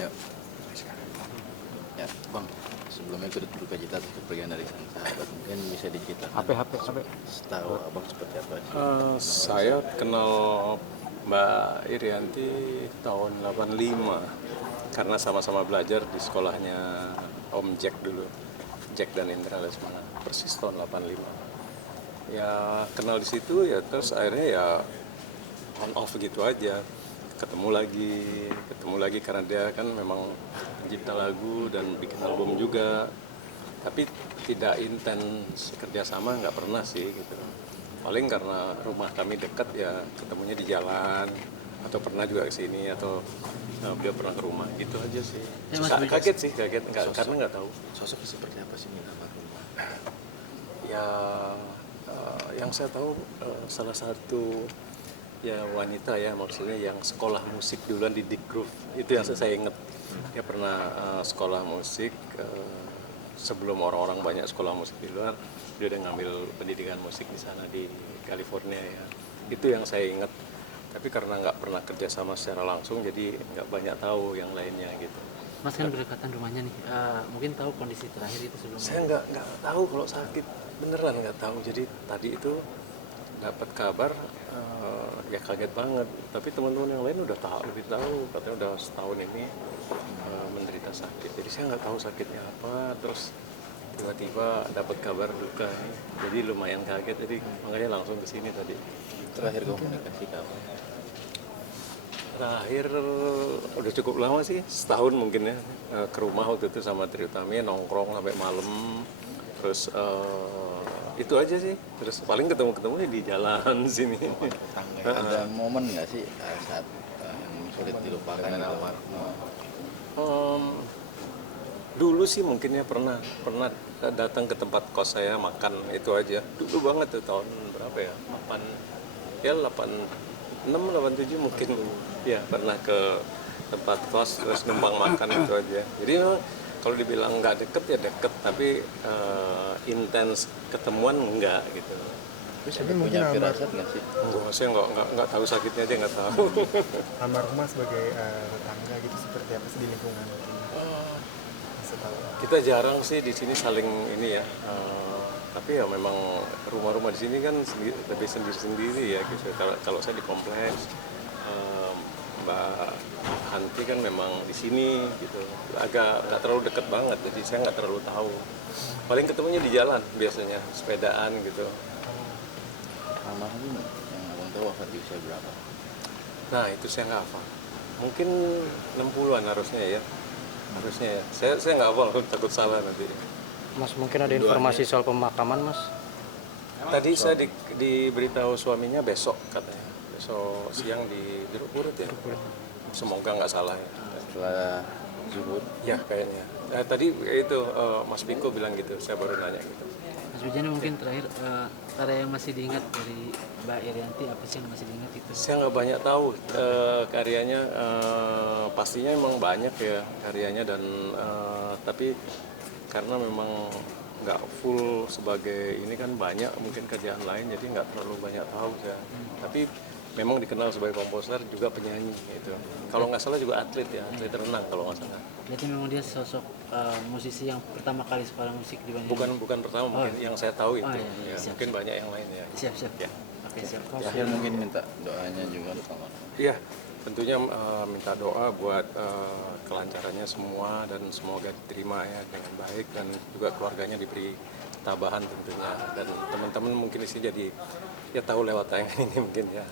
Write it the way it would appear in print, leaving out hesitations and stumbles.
Ya, ya, Bang. Sebelumnya turut berduka cita atas kepergian dari sang sahabat. Mungkin bisa diceritakan HP. setahu Abang seperti apa sih? Saya kenal Mbak Irianti tahun 85 karena sama-sama belajar di sekolahnya Om Jack dulu, Jack dan Indra Lesmana, persis tahun 85. Ya kenal di situ ya, terus akhirnya ya on off gitu aja, ketemu lagi karena dia kan memang pencipta lagu dan bikin album juga, tapi tidak intens kerjasama, nggak pernah sih gitu. Paling karena rumah kami dekat ya ketemunya di jalan atau pernah juga ke sini atau beliau pernah ke rumah gitu aja sih. Kaget nggak, karena nggak tahu. Sosok seperti apa sih Min almarhumah? Ya yang saya tahu salah satu ya wanita ya, maksudnya yang sekolah musik duluan di Dick Groove, itu yang saya ingat. Dia pernah sekolah musik sebelum orang-orang banyak sekolah musik di luar. Dia udah ngambil pendidikan musik di sana di California ya, itu yang saya ingat. Tapi karena nggak pernah kerjasama secara langsung, jadi nggak banyak tahu yang lainnya gitu. Mas kan berdekatan rumahnya nih, mungkin tahu kondisi terakhir itu sebelumnya. Saya nggak tahu kalau sakit, beneran nggak tahu. Jadi tadi itu dapat kabar, ya kaget banget. Tapi teman-teman yang lain udah tahu, lebih tahu, katanya udah setahun ini menderita sakit. Jadi saya nggak tahu sakitnya apa. Terus tiba-tiba dapat kabar duka nih. Jadi lumayan kaget. Jadi makanya langsung ke sini tadi. Terakhir komunikasi kapan? Terakhir udah cukup lama sih, setahun mungkin ya, ke rumah waktu itu sama Triutami, nongkrong sampai malam. Terus itu aja sih, terus paling ketemu di jalan sini. Ada momen nggak sih saat yang sulit dilupakan gitu? Dulu sih mungkin ya pernah datang ke tempat kos saya makan, itu aja. Dulu banget tuh, tahun berapa ya, 86, 87 mungkin. Ya pernah ke tempat kos terus numpang makan, itu aja. Jadi kalau dibilang nggak deket ya deket, tapi intens ketemuan enggak gitu. Tapi mungkin punya firasat nggak sih? Enggak, saya nggak tahu sakitnya, dia nggak tahu. Almarhumah sebagai tetangga gitu seperti apa sih di lingkungan? Kita jarang sih di sini saling ini ya, tapi ya memang rumah-rumah di sini kan lebih sendiri-sendiri ya gitu. Kalau saya di kompleks, Mbak Hanti kan memang di sini gitu, agak nggak terlalu deket banget, jadi saya nggak terlalu tahu. Paling ketemunya di jalan biasanya, sepedaan gitu. Almarhum yang abang tahu wafat di usia berapa? Nah itu saya nggak hafal, mungkin 60-an harusnya ya. Saya nggak hafal, takut salah nanti. Mas mungkin ada informasi soal pemakaman Mas? Tadi saya diberitahu suaminya besok katanya, besok siang di Jeruk Purut ya. Semoga nggak salah ya. Setelah zuhur? Ya kayaknya. Tadi itu Mas Piko bilang gitu, saya baru nanya gitu. Mas Bijana mungkin terakhir, karya yang masih diingat dari Mbak Irianti apa sih yang masih diingat itu? Saya nggak banyak tahu karyanya, pastinya emang banyak ya karyanya, dan tapi karena memang nggak full sebagai ini kan, banyak mungkin kerjaan lain, jadi nggak terlalu banyak tahu saya. Tapi memang dikenal sebagai komposer juga penyanyi gitu. Kalau nggak salah juga atlet ya, atlet renang kalau nggak salah. Berarti memang dia sosok musisi yang pertama kali sekolah musik di Banjarmasin. Bukan pertama, mungkin yang saya tahu itu. Iya. Ya, Siap. mungkin banyak yang lain ya. Siap. Ya. Oke, siap. Terakhir mungkin minta doanya juga untuk almarhum. Iya, tentunya minta doa buat kelancarannya semua, dan semoga diterima ya dengan baik, dan juga keluarganya diberi ketabahan tentunya, dan teman-teman mungkin isi jadi ya tahu lewat tayangan ini mungkin ya.